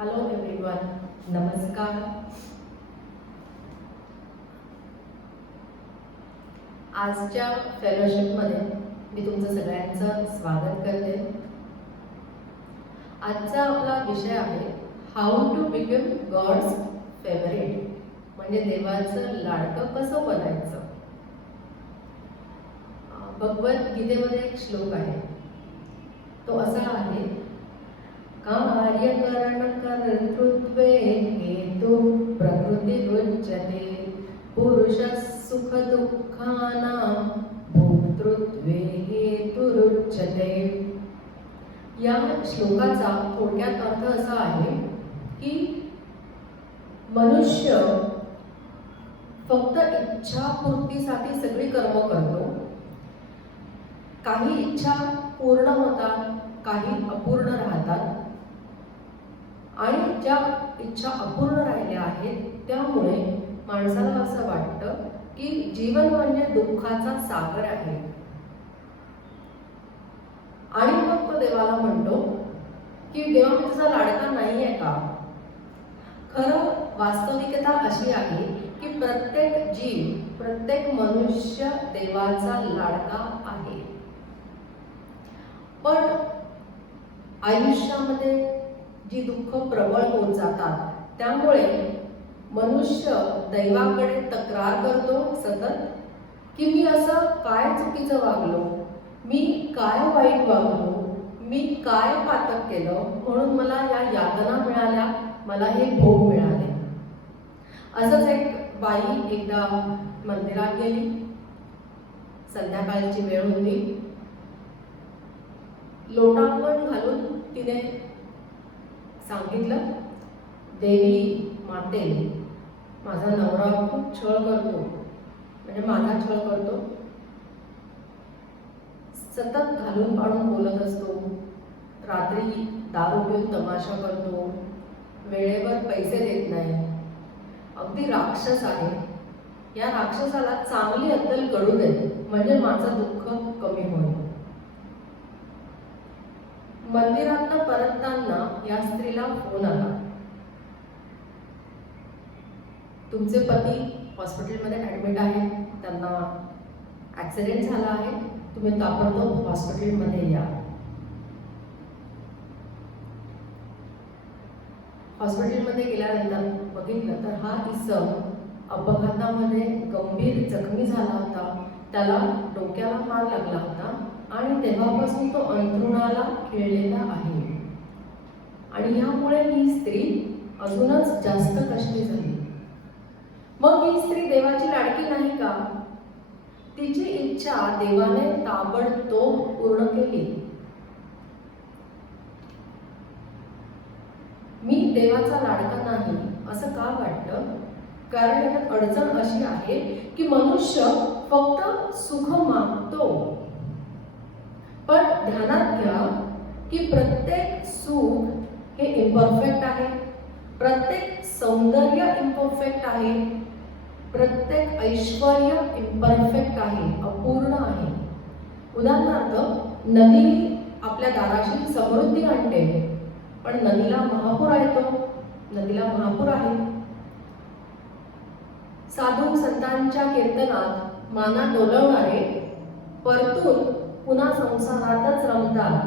Hello everyone, नमस्कार. आजच्या फेलोशिपमध्ये मी तुमचं सगळ्यांचं स्वागत करते. आजचा आपला विषय आहे how to become God's favourite, म्हणजे देवाचं लाडकं कसं बनायचं. भगवद्गीतेमध्ये एक श्लोक आहे, तो असा आहे, कार्यकरण कर्तृत्वे हेतु प्रकृतिरुच्यते पुरुषः सुख दुःखानां भोक्तृत्वे हेतुरुच्यते. या श्लोकाचा थोडक्यात अर्थ असा आहे की मनुष्य फक्त इच्छापूर्तीसाठी सगळी कर्म करतो. काही इच्छा पूर्ण होतात, काही अपूर्ण राहतात, आणि ज्या इच्छा अपूर्ण राहिल्या आहेत त्यामुळे माणसाला असं वाटतं की जीवन म्हणजे दुःखाचा सागर आहे. आणि मग तो देवाला म्हणतो की देवा, मी तुझा लाडका नाही आहे का? खरं वास्तविकता अशी आहे की प्रत्येक जीव, प्रत्येक मनुष्य देवाचा लाडका आहे. पण आयुष्यामध्ये जी दुःख प्रबळ होत जातात त्यामुळे मनुष्य दैवाकडे तक्रार करतो सतत की मी असं काय चुकीचं वागलो, मी काय वाईट वागलो, मी काय पातक केलं म्हणून मला या यातना मिळाल्या, मला हे भोग मिळाले. असंच एक बाई एकदा मंदिरात गेली. संध्याकाळची वेळ होती. लोटांगण घालून तिने सांगितलं, देवी माते, माझा नवरा खूप छळ करतो, म्हणजे माझा छळ करतो, सतत घालून पाडून बोलत असतो, रात्री दारू पिऊन तमाशा करतो, वेळेवर पैसे देत नाही, अगदी राक्षस आहे. या राक्षसाला चांगली अद्दल कळू दे म्हणजे माझं दुःख कमी होईल. मंदिरातनं परतताना या स्त्रीला फोन आला, तुमचे पती हॉस्पिटलमध्ये ॲडमिट आहेत, त्यांना ॲक्सिडेंट झाला आहे, तुम्ही ताबडतोब हॉस्पिटलमध्ये या. हॉस्पिटलमध्ये गेल्यानंतर बघितलं तर हा इसम अपघातामध्ये गंभीर जखमी झाला होता. त्याला डोक्याला मार लागला होता आणि तेव्हापासून तो अंथरुणाला खिळलेला आहे. आणि यामुळे ही स्त्री अजूनच जास्त कष्टी झाली. मग ही स्त्री देवाची लाडकी नाही का? तिची इच्छा देवाने ताबडतोब पूर्ण केली. मी देवाचा लाडका नाही असं का वाटतं? कारण यात अडचण अशी आहे की मनुष्य फक्त सुख मागतो. पण ध्यानात घ्या की प्रत्येक सुख हे इम्परफेक्ट आहे, प्रत्येक सौंदर्य इम्परफेक्ट आहे, प्रत्येक ऐश्वर्य इम्परफेक्ट आहे, अपूर्ण आहे. उदाहरणार्थ, नदी आपल्या दाराशी समृद्धी आणते, पण नदीला महापूर येतो, नदीला महापूर आहे. साधू संतांच्या कीर्तनात माना डोलवणारे परतून पुन्हा संसारातच रमतात.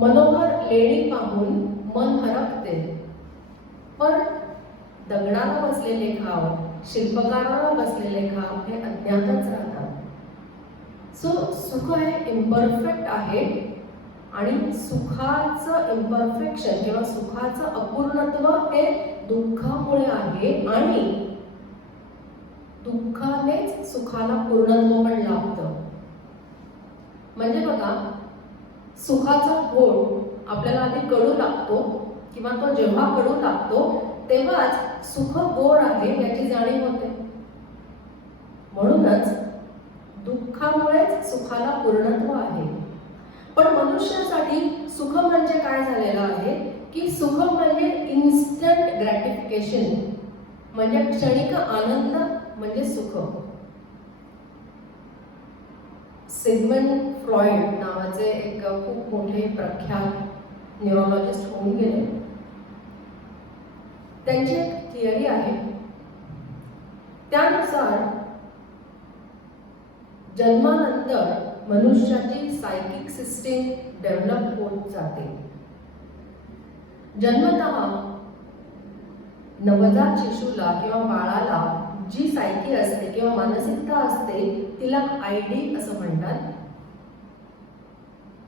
मनोहर लेणी पाहून मन हरपते, पण दगडाला बसलेले खाव, शिल्पकाराला बसलेले खाव हे अज्ञातच राहतात. सो सुख हे इम्परफेक्ट आहे आणि सुखाचं इम्परफेक्शन किंवा सुखाचं अपूर्णत्व हे दुःखामुळे आहे आणि दुःखानेच सुखाला पूर्णत्व पण लाभतं. म्हणजे बघा, सुखाचा गोड आपल्याला आधी कळू लागतो किंवा तो जेव्हा कळू लागतो तेव्हाच सुख गोड आहे याची जाणीव होते. म्हणूनच दुःखामुळेच सुखाला पूर्णत्व आहे. पण मनुष्यासाठी सुख म्हणजे काय झालेलं आहे की सुख म्हणजे इन्स्टंट ग्रॅटिफिकेशन, म्हणजे क्षणिक आनंद म्हणजे सुख. सिग्मंड फ्रॉइड नावाचे एक खूप मोठे प्रख्यात न्यूरोलॉजिस्ट होऊन गेले. त्यांची एक थिअरी आहे, त्यानुसार जन्मानंतर मनुष्याची सायकिक सिस्टीम डेव्हलप होत जाते. जन्मतः नवजात शिशूला किंवा बाळाला जी सायकी असते किंवा मानसिकता असते तिला आयडी असं म्हणतात.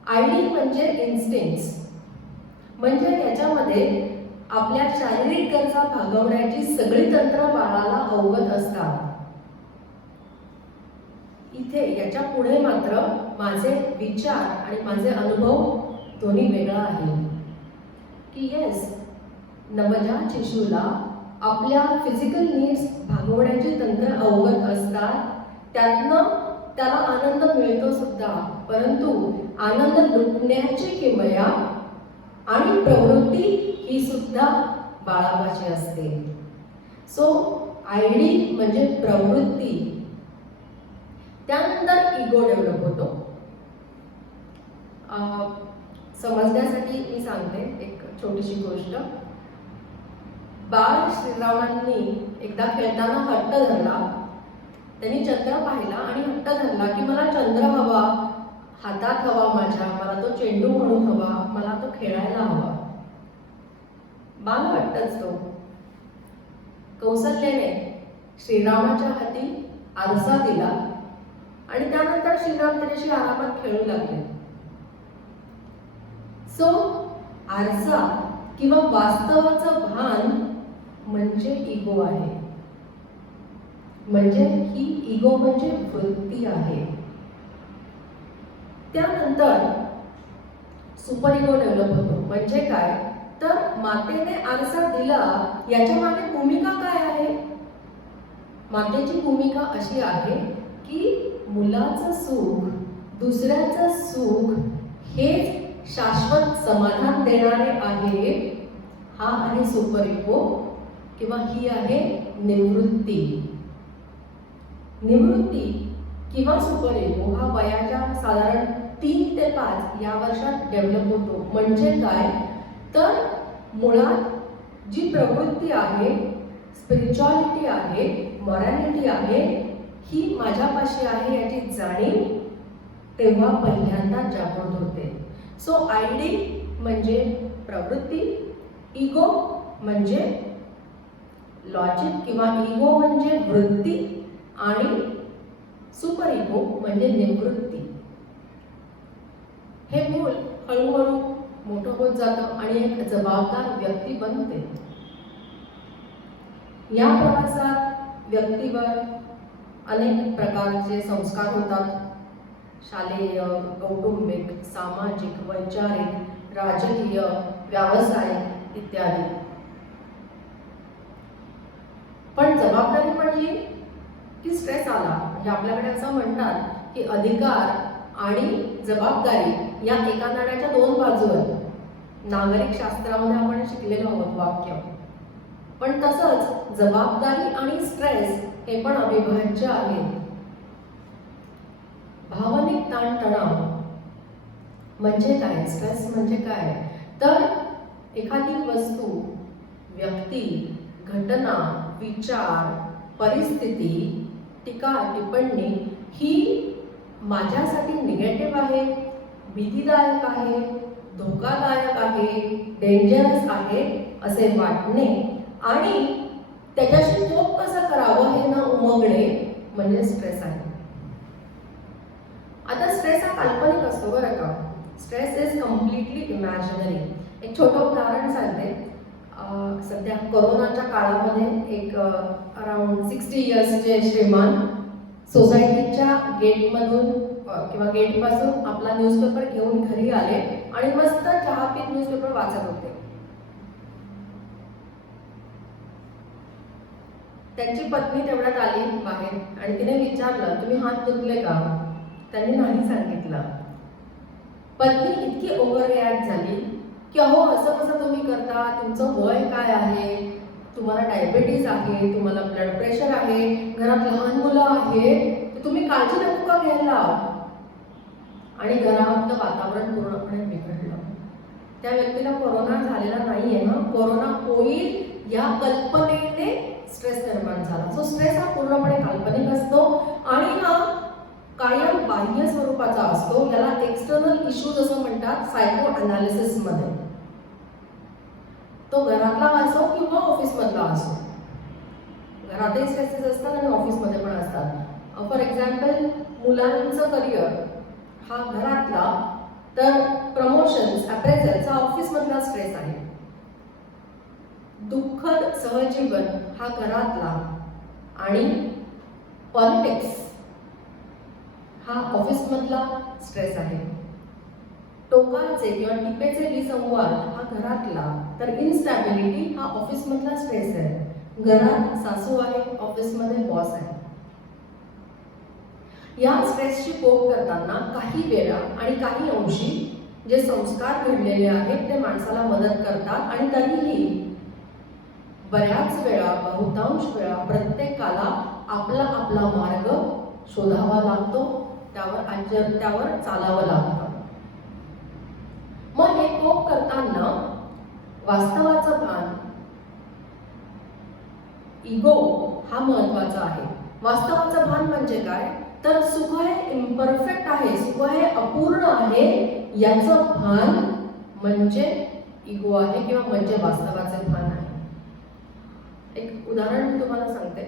आयडी म्हणजे इन्स्टिंक्ट्स, म्हणजे याच्यामध्ये आपल्या शारीरिक गरजा भागवण्याची सगळी तंत्र बाळाला अवगत असतात. इथे याच्या पुढे मात्र माझे विचार आणि माझे अनुभव दोन्ही वेगळा आहे की येस, नवजात शिशूला आपल्या फिजिकल नीड्स भागवण्याची तंत्र अवगत असतात, त्यातनं त्याला आनंद मिळतो सुद्धा, परंतु आनंद लुटण्याची किमया आणि प्रवृत्ती ही सुद्धा बाळापाशी असते. सो आयडी म्हणजे प्रवृत्ती. त्यानंतर इगो डेव्हलप होतो. समजण्यासाठी मी सांगते एक छोटीशी गोष्ट. बाळ श्रीरामांनी एकदा खेळताना हट्ट धरला. त्यांनी चंद्र पाहिला आणि हट्ट धरला की मला चंद्र हवा, हातात हवा माझ्या, मला तो चेंडू म्हणून हवा, मला तो खेळायला हवा. बाल हट्टच तो. कौसल्याने श्रीरामाच्या हाती आरसा दिला आणि त्यानंतर श्रीराम त्याच्याशी आरामात खेळू लागले. सो आरसा किंवा वास्तवाचं भान म्हणजे इगो आहे. म्हणजे ही इगो म्हणजे वृत्ती आहे. त्यानंतर सुपर इगो डेव्हलप होतो. म्हणजे काय तर मातेने आरसा दिला याच्या मागे भूमिका काय आहे? मातेची भूमिका अशी आहे की मुलाचं सुख, दुसऱ्याचं सुख हेच शाश्वत समाधान देणारे आहे. हा आहे सुपर इगो किंवा ही आहे निवृत्ती. निवृत्ती किंवा सुपर इगो हा वयाच्या साधारण 3 ते 5 या वर्षात डेव्हलप होतो. म्हणजे काय तर मुळात जी प्रवृत्ती आहे, स्पिरिच्युअलिटी आहे, मॉरॅलिटी आहे, ही माझ्यापाशी आहे याची जाणीव तेव्हा पहिल्यांदा जागृत होते. सो आयडी म्हणजे प्रवृत्ती, इगो म्हणजे लॉजिक किंवा इगो म्हणजे वृत्ती आणि सुपर इगो म्हणजे निवृत्ती. हे मूल हळूहळू मोठं होत जातं आणि एक जबाबदार व्यक्ती बनते. या प्रवासात व्यक्तीवर अनेक प्रकारचे संस्कार होतात. शालेय, कौटुंबिक, सामाजिक, वैचारिक, राजकीय, व्यावसायिक इत्यादी. पण जबाबदारी पण येईल की स्ट्रेस आला म्हणजे आपल्याकडे असं म्हणतात की अधिकार आणि जबाबदारी या एका नाण्याच्या 2 बाजू आहेत. नागरिक शास्त्रामध्ये आपण शिकलेलो आहोत वाक्य. पण तसंच जबाबदारी आणि स्ट्रेस हे पण अविभाज्य आहेत. भावनिक ताणतणाव म्हणजे काय, स्ट्रेस म्हणजे काय तर एखादी वस्तू, व्यक्ती, घटना, विचार, परिस्थिती, टीका, टिप्पणी ही माझ्यासाठी निगेटिव्ह आहे, भीतीदायक आहे, धोकादायक आहे, डेंजरस आहे असे वाटणे आणि त्याच्याशी कोप कसं करावं हे न उमगणे म्हणजे स्ट्रेस आहे. आता स्ट्रेस हा काल्पनिक असतो बरं का. Stress is completely imaginary. एक छोटं उदाहरण सांगते. सध्या कोरोनाच्या काळामध्ये एक अराउंड 60 इयर्सचे श्रीमान सोसायटीच्या गेटमधून किंवा गेटपासून आपला न्यूजपेपर घेऊन घरी आले आणि मस्त चहा पीत न्यूजपेपर वाचत होते. त्यांची पत्नी तेवढ्यात आली बाहेर आणि तिने विचारलं, तुम्ही हात धुतले का? त्यांनी नाही सांगितलं. पत्नी इतकी ओव्हर रिॲक्ट झाली की अहो असं कसं तुम्ही करता, तुमचं वय काय आहे, तुम्हाला डायबिटीज आहे, तुम्हाला ब्लड प्रेशर आहे, घरात लहान मुलं आहेत, तर तुम्ही काळजी नको का घ्यायला? आणि घरातलं वातावरण पूर्णपणे बिघडलं. त्या व्यक्तीला कोरोना झालेला नाहीये ना, कोरोना होईल या कल्पनेने स्ट्रेस निर्माण झाला. सो स्ट्रेस हा पूर्णपणे काल्पनिक असतो आणि हा कायम बाह्य स्वरूपाचा असतो. याला एक्सटर्नल इश्यूज असं म्हणतात सायको अनालिसिस मध्ये. तो घरातला असो किंवा ऑफिसमधला असो. घरातही स्ट्रेसेस असतात आणि ऑफिसमध्ये पण असतात. फॉर एक्झाम्पल मुलांचं करिअर हा घरातला, तर प्रमोशन्स अप्रेझल्स हा ऑफिसमधला स्ट्रेस आहे. दुःखद सहजीवन हा घरातला आणि पॉलिटिक्स हा ऑफिसमधला स्ट्रेस आहे. टोकाचे किंवा टिपेचे विसंवाद हा घरातला, तर इनस्टॅबिलिटी हा ऑफिसमधला स्ट्रेस आहे. घरात सासू आहे, ऑफिसमध्ये बॉस आहे. या स्ट्रेसची कोप करताना काही वेळा आणि काही अंशी जे संस्कार घडलेले आहेत ते माणसाला मदत करतात आणि तरीही बऱ्याच वेळा, बहुतांश वेळा प्रत्येकाला आपला आपला मार्ग शोधावा लागतो, त्यावर चालावं लागतं. मग हे कोप करताना वास्तवाचं भान, इगो हा महत्वाचा आहे. वास्तवाचं भान म्हणजे काय, तर सुख हे इम्परफेक्ट आहे, सुख हे अपूर्ण आहे याचं भान म्हणजे इगो आहे किंवा म्हणजे वास्तवाचे भान आहे. एक उदाहरण मी तुम्हाला सांगते.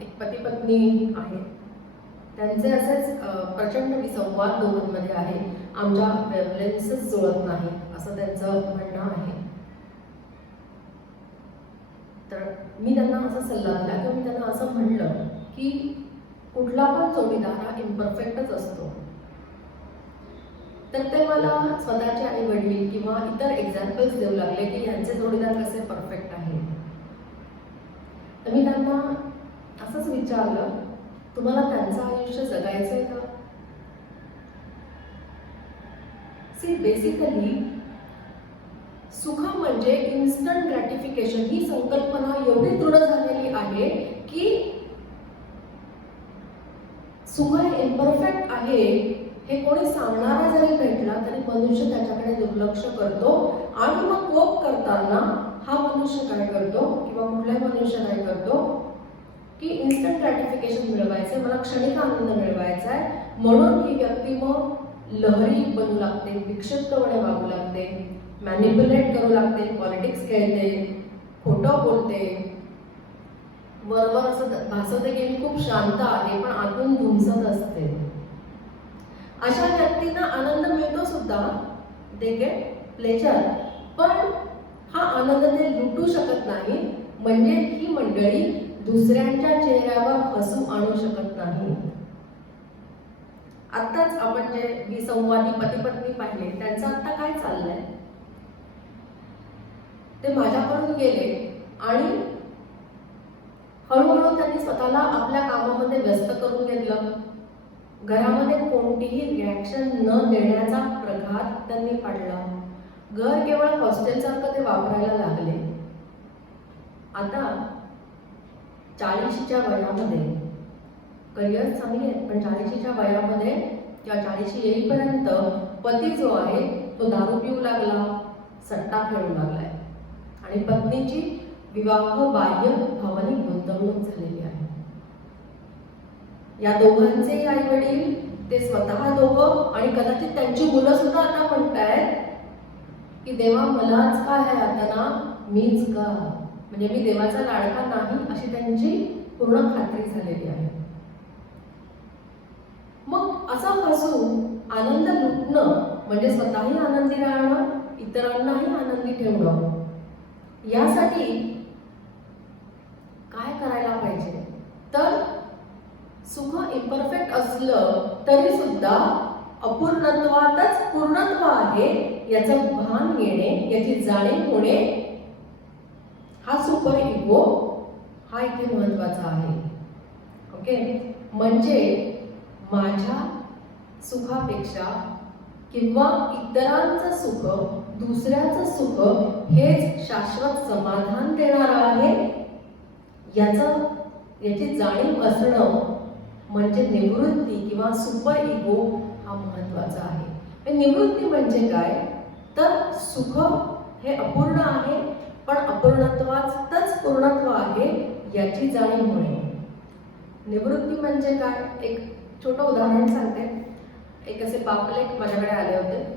एक पती पत्नी आहे, त्यांचे असेच प्रचंड विसंवाद दोघांमध्ये आहे. आमच्या वेव्हलेन्थच जुळत नाही असं त्यांचं म्हणणं आहे. तर मी त्यांना असा सल्ला दिला किंवा मी त्यांना असं म्हणलं की कुठला पण जोडीदार हा इम्परफेक्टच असतो. तर ते मला स्वतःचे आई वडील किंवा इतर एक्झाम्पल्स देऊ लागले की यांचे जोडीदार कसे परफेक्ट आहे. तर मी त्यांना असंच विचारलं, तुम्हाला त्यांचं आयुष्य जगायचंय का? सी बेसिकली सुख म्हणजे इन्स्टंट ग्रॅटिफिकेशन ही संकल्पना एवढी दृढ झालेली आहे की सुख हे इम्परफेक्ट आहे हे कोणी सांगणारा जरी भेटला तरी मनुष्य त्याच्याकडे दुर्लक्ष करतो आणि मग कोप करताना हा मनुष्य काय करतो किंवा कुठलाही मनुष्य काय करतो की इन्स्टंट ग्रॅटिफिकेशन मिळवायचं, मला क्षणिक आनंद मिळवायचा आहे म्हणून ही व्यक्ती मग लहरी बनू लागते, विक्षिप्तपणे वागू लागते, मॅनिप्युलेट करू लागते, पॉलिटिक्स खेळते, खोटं बोलते, वरवर असं भासवते की मी खूप शांत आहे पण आतून धुमसत असते. अशा व्यक्तींना आनंद मिळतो सुद्धा, दे गेट प्लेजर, पण हा आनंद ते लुटू शकत नाही. म्हणजे ही मंडळी दुसऱ्यांच्या चेहऱ्यावर हसू आणू शकत नाही. आत्ताच आपण जे विसंवादी पती पत्नी पाहिले त्यांचं आता काय चाललंय, ते माझ्याकडून गेले आणि हळूहळू त्यांनी स्वतःला आपल्या कामामध्ये व्यस्त करून घेतलं. घरामध्ये कोणतीही रिॲक्शन न देण्याचा प्रघात त्यांनी पाडला. घर केवळ हॉस्टेलसारखं ते वापरायला लागले. आता 40च्या वयामध्ये करिअर चांगली आहे पण 40च्या वयामध्ये किंवा 40 येईपर्यंत पती जो आहे तो दारू पिऊ लागला, सट्टा खेळू लागलाय आणि पत्नीची विवाह बाह्य भावनिक गुंतवणूक झालेली आहे. या दोघांचे आई वडील, ते स्वतः दोघं आणि कदाचित त्यांची मुलं सुद्धा आता म्हणतायत की देवा मलाच का आहे आता ना, मीच का, म्हणजे मी देवाचा लाडका नाही अशी त्यांची पूर्ण खात्री झालेली आहे. मग असं हसून आनंद लुटणं म्हणजे स्वतःही आनंदी राहणं, इतरांनाही आनंदी ठेवणं. यासाठी काय करायला पाहिजे, तर सुख इम्परफेक्ट असलं तरी सुद्धा अपूर्णत्वातच पूर्णत्व आहे याचं भान येणे, याची जाणीव होणे, हा सुपर इगो हा इथे महत्वाचा आहे. ओके, म्हणजे माझ्या सुखापेक्षा किंवा इतरांचं सुख, दुसऱ्याचं सुख हेच शाश्वत समाधान देणारं आहे याची जाणीव असणं म्हणजे निवृत्ती किंवा सुपर इगो हा महत्वाचा आहे. निवृत्ती म्हणजे काय, तर सुख हे अपूर्ण आहे, पण अपूर्णत्वातच पूर्णत्व आहे याची जाणीव होणे. निवृत्ती म्हणजे काय, एक छोटं उदाहरण सांगते. एक असे पापलेख माझ्याकडे आले होते.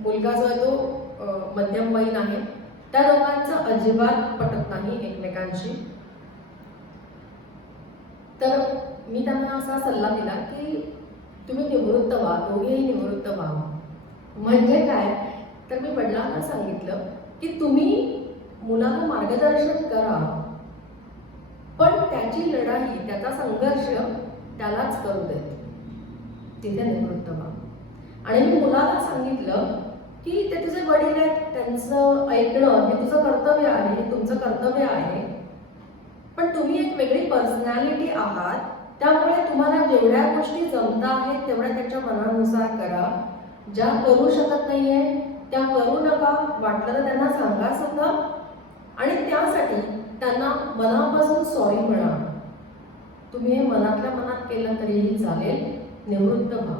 मुलगा जो आहे तो मध्यमवयीन आहे. त्या दोघांचं अजिबात पटत नाही एकमेकांशी. तर मी त्यांना असा सल्ला दिला की तुम्ही निवृत्त व्हा, दोघेही निवृत्त व्हा. म्हणजे काय, तर मी वडिलांना सांगितलं की तुम्ही मुलाला मार्गदर्शन करा, पण त्याची लढाई, त्याचा संघर्ष त्यालाच करू देत, तिथे निवृत्त व्हा. आणि मी मुलाला सांगितलं की ते तुझे वडील आहेत, त्यांचं ऐकणं हे तुझं कर्तव्य आहे, हे तुमचं कर्तव्य आहे, पण तुम्ही एक वेगळी पर्सनॅलिटी आहात, त्यामुळे तुम्हाला जेवढ्या गोष्टी जमता आहेत तेवढ्या त्याच्या मनानुसार करा. ज्या करू शकत नाहीये त्या करू नका. वाटलं तर त्यांना सांगा सुद्धा, आणि त्यासाठी त्यांना मनापासून सॉरी म्हणा. तुम्ही हे मनातल्या मनात केलं तरीही चालेल. निवृत्त व्हा.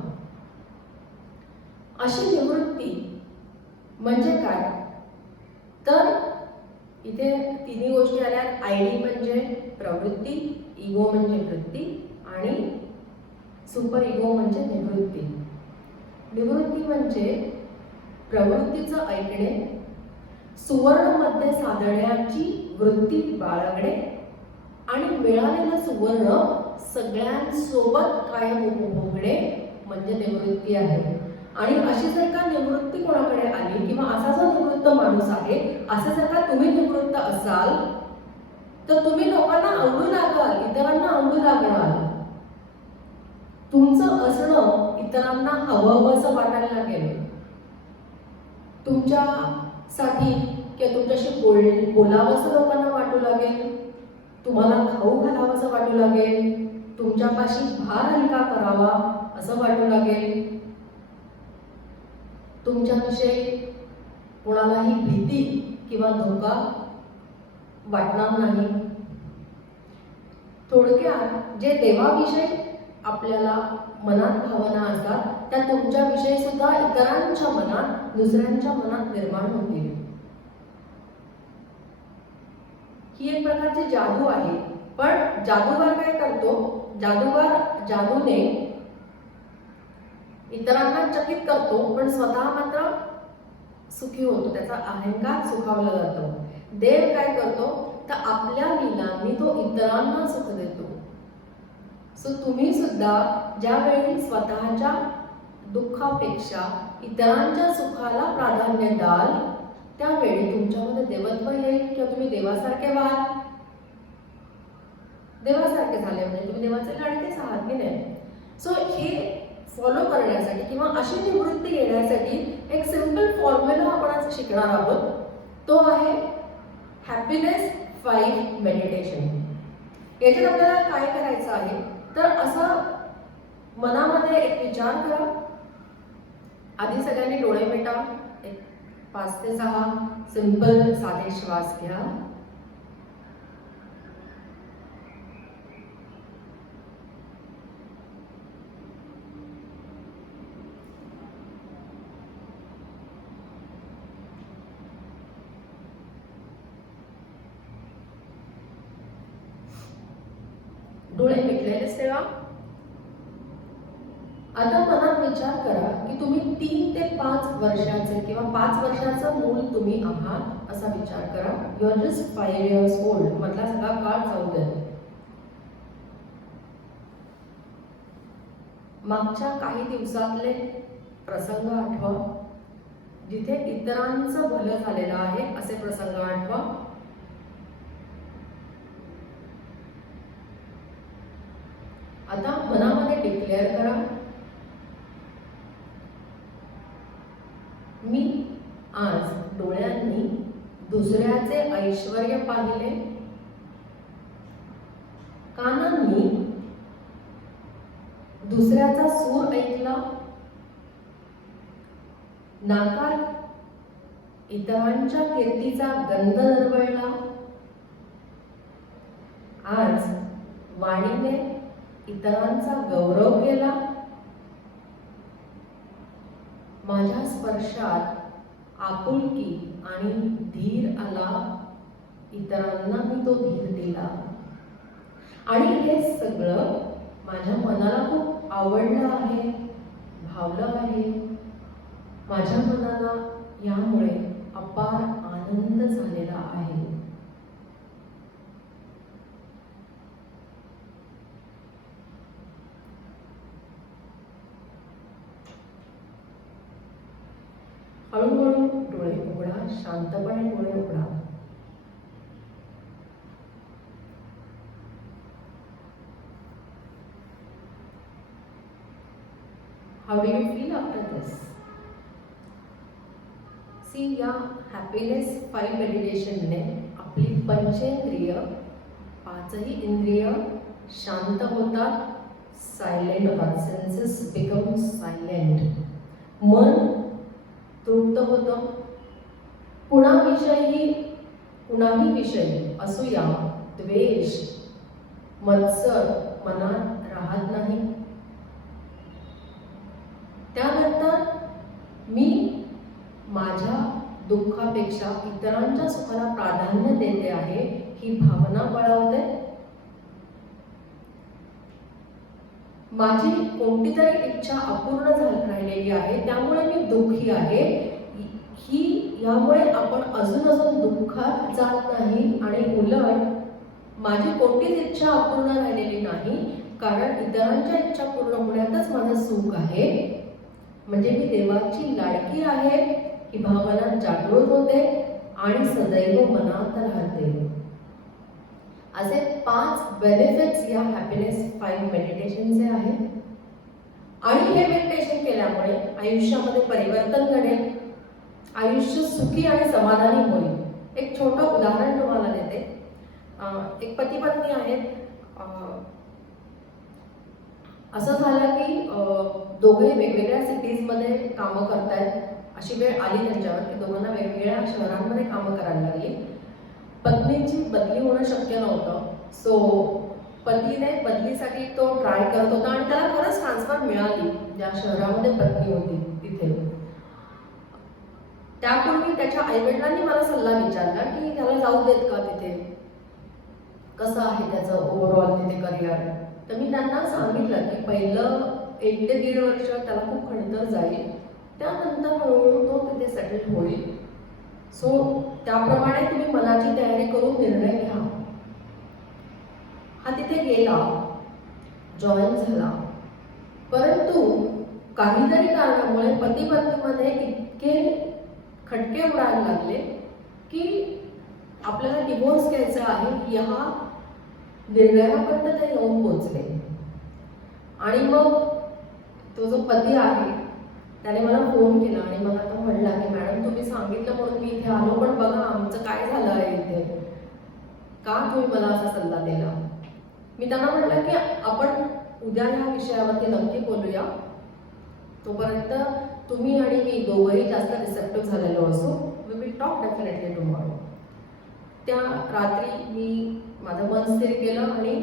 अशी निवृत्ती म्हणजे काय, तर इथे तिन्ही गोष्टी आल्या. आयडी म्हणजे प्रवृत्ती, इगो म्हणजे वृत्ती, आणि सुपर इगो म्हणजे निवृत्ती. निवृत्ती म्हणजे प्रवृत्तीचं ऐकणे, सुवर्णमध्ये साधण्याची वृत्ती बाळगणे, आणि मिळालेलं सुवर्ण सगळ्यांसोबत कायम उपभोगणे म्हणजे निवृत्ती आहे. आणि अशी जर का निवृत्ती कोणाकडे आली, किंवा असा जो निवृत्त माणूस आहे, असं जर का तुम्ही निवृत्त असाल, तर तुम्ही लोकांना आवडू लागाल, इतरांना आवडू लागणार. तुमचं असणं इतरांना हवं असं वाटायला लागेल. तुमच्यासाठी किंवा तुमच्याशी बोलावंसं लोकांना वाटू लागेल, तुम्हाला खाऊ घालावंसं वाटू लागेल, तुमच्यापाशी भार हलका करावा असं वाटू लागेल, तुमच्याविषयी कोणालाही भीती किंवा धोका वाटणार नाही. थोडक्यात जे देवाविषयी आपल्याला मनात भावना असतात, त्या तुमच्याविषयी सुद्धा इतरांच्या मनात, दुसऱ्यांच्या मनात निर्माण होतील. ही एक प्रकारची जादू आहे. पण जादूगार काय करतो, जादूने इतरांना चकित करतो, पण स्वतः मात्र सुखी होतो, त्याचा अहंकार सुखावला जातो. देव काय करतो, तर आपल्या लीलांनी तो इतरांना सुख देतो. सो तुम्ही सुद्धा ज्यावेळी स्वतःच्या दुःखापेक्षा इतरांच्या सुखाला प्राधान्य द्याल, त्यावेळी तुमच्यामध्ये देवत्व येईल, किंवा तुम्ही देवासारखे व्हाल. देवासारखे झाले म्हणजे तुम्ही देवाचे लाडकेच आहात की नाही. सो हे फॉलो करण्यासाठी किंवा अशी निवृत्ती येण्यासाठी एक सिंपल फॉर्म्युला आपण आज शिकणार आहोत. तो आहे हॅपीनेस 5 मेडिटेशन. याच्यात आपल्याला काय करायचं आहे, तर असं मनामध्ये एक विचार करा. आधी सगळ्यांनी डोळे मिटा. एक 5 ते 6 सिंपल साधे श्वास घ्या. डोळे मिटलेलेच ठेवा. आता मनात विचार करा की तुम्ही 3 ते 5 वर्षाचे किंवा 5 वर्षाचं मूल तुम्ही आहात असा विचार करा. You are just 5 years old. मधला सगळा काळ जाऊ द्या. मागच्या काही दिवसातले प्रसंग आठवा, जिथे इतरांचं भलं झालेलं आहे असे प्रसंग आठवा. आता मनामध्ये डिक्लेअर करा, मी आज डोळ्यांनी दुसऱ्याचे ऐश्वर्य पाहिले, कानांनी दुसऱ्याचा सूर ऐकला, नाकात इतरांच्या कीर्तीचा गंध दरवळला, आज वाणीने इतरांचा गौरव केला, माझ्या स्पर्शात आपुलकी आणि धीर आला, इतरांना मी तो धीर दिला. आणि हे सगळं माझ्या मनाला खूप आवडलं आहे, भावलं आहे. माझ्या मनाला यामुळे अपार आनंद झालेला आहे. हळूहळू डोळे उघडा, शांतपणे डोळे उघडा. How do you feel after this? See, या हॅपीनेस 5 मेडिटेशनने आपली पंचेंद्रिय, पाचही इंद्रिय शांत होतात, सायलेंट होतात. Census become silent. मन तृप्त होतं. कुणाही विषयी असूया, द्वेष, मत्सर मनात राहत नाही. त्यानंतर मी माझ्या दुःखापेक्षा इतरांच्या सुखाला प्राधान्य देते आहे ही भावना बळावते. माझी कोणती तरी इच्छा अपूर्ण राहिलेली आहे, त्यामुळे मी दुःखी आहे. यामुळे आपण अजून दुःखात जात नाही आणि उलट माझी कोणतीच इच्छा अपूर्ण राहिलेली नाही, कारण इतरांच्या इच्छा पूर्ण होण्यातच माझं सुख आहे. म्हणजे मी देवाची लाडकी आहे ही भावना जागृत होते आणि सदैव मनात राहते. असे 5 बेनिफिट्स या हॅपीनेस 5 मेडिटेशनचे आहेत. आणि हे मेडिटेशन केल्यामुळे आयुष्यामध्ये परिवर्तन घडेल, आयुष्य सुखी आणि समाधानी होईल. एक छोटं उदाहरण तुम्हाला देते. एक पती पत्नी आहेत. असं झालं की दोघे वेगवेगळ्या सिटीजमध्ये कामं करतायत. अशी वेळ आली त्यांच्यावर की दोघांना वेगवेगळ्या शहरांमध्ये कामं करायला लागली. पत्नीची बदली होणं शक्य नव्हतं. सो पतीने बदलीसाठी तो ट्राय करत होता आणि त्याला खरंच ट्रान्सफर मिळाली ज्या शहरामध्ये पत्नी होती तिथे. त्यापूर्वी त्याच्या आईवडिलांनी मला सल्ला विचारला की त्याला जाऊ देत का तिथे, कसं आहे त्याचं ओव्हरऑल तिथे करिअर. तर मी त्यांना सांगितलं की पहिलं 1 ते 1.5 वर्ष त्याला खूप खंडतर जाईल, त्यानंतर हळूहळू तो तिथे सेटल होईल. सो त्याप्रमाणे तुम्ही मनाची तयारी करून निर्णय घ्या. हा तिथे गेला, जॉईन झाला, परंतु काहीतरी कारणामुळे पती पत्नीमध्ये इतके खटके उडायला लागले की आपल्याला डिवोर्स घ्यायचा आहे या निर्णयापर्यंत ते येऊन पोहोचले. आणि मग तो जो पती आहे त्याने मला फोन केला आणि मला तो म्हणला की मॅडम तुम्ही सांगितलं म्हणून मी इथे आलो, पण बघा आमचं काय झालं आहे इथे, का तुम्ही मला असा सल्ला दिला. मी त्यांना म्हटलं की आपण उद्या ह्या विषयावरती नक्की बोलूया. तोपर्यंत तुम्ही आणि मी दोघंही जास्त रिसेप्टिव्ह झालेलो असू. We will talk definitely tomorrow. त्या रात्री मी माझं मन स्थिर केलं आणि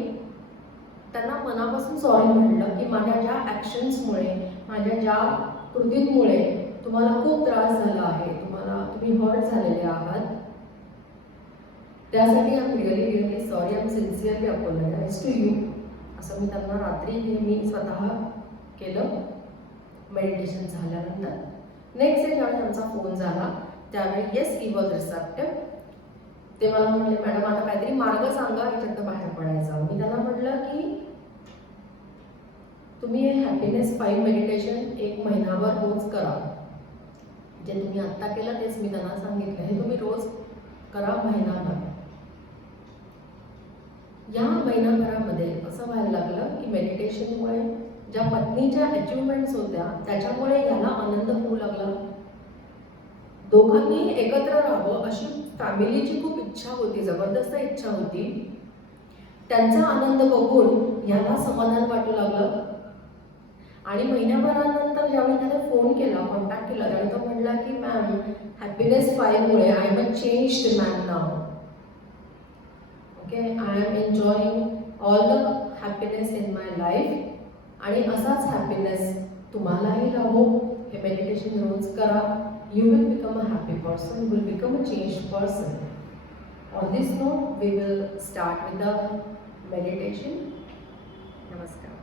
त्यांना मनापासून सॉरी म्हटलं की माझ्या ज्या ॲक्शन्समुळे, माझ्या ज्या कृतींमुळे तुम्हाला खूप त्रास झाला आहे, तुम्ही हर्ट झालेले आहात. त्यासाठी I am really sorry, I am sincerely apologise to you. असं मी त्यांना रात्री हे मी स्वतः केलं मेडिटेशन झाल्यानंतर. नेक्स्ट डे ज्यावेळी त्यांचा फोन झाला त्यावेळी येस ही वॉज रिसेप्टिव्ह. ते मला म्हटले मॅडम आता काहीतरी मार्ग सांगा याच्यातनं बाहेर पडायचा. मी त्यांना म्हटलं की तुम्ही हे हॅपीनेस 5 मेडिटेशन 1 महिनाभर रोज करा. जे तुम्ही आत्ता केलं तेच मी त्यांना सांगितलं, हे तुम्ही रोज करा महिनाभर. या महिनाभरामध्ये असं व्हायला लागलं की मेडिटेशनमुळे ज्या पत्नीच्या अचिव्हमेंट्स होत्या त्याच्यामुळे याला आनंद होऊ लागला. दोघांनी एकत्र राहावं अशी फॅमिलीची खूप इच्छा होती, जबरदस्त इच्छा होती. त्यांचा आनंद बघून याला समाधान वाटू लागलं. आणि महिन्याभरानंतर ज्यावेळी त्याने फोन केला, कॉन्टॅक्ट केला, त्यावेळी तो म्हटला की मॅम हॅपीनेस 5 मुळे I am a changed man नाव. Okay, I am enjoying all the happiness in my life. आणि असाच हॅपीनेस तुम्हालाही लाभो. हे मेडिटेशन रोज करा. You will become a happy person, you will become a changed person. On this note, we will start with the meditation. Namaskar.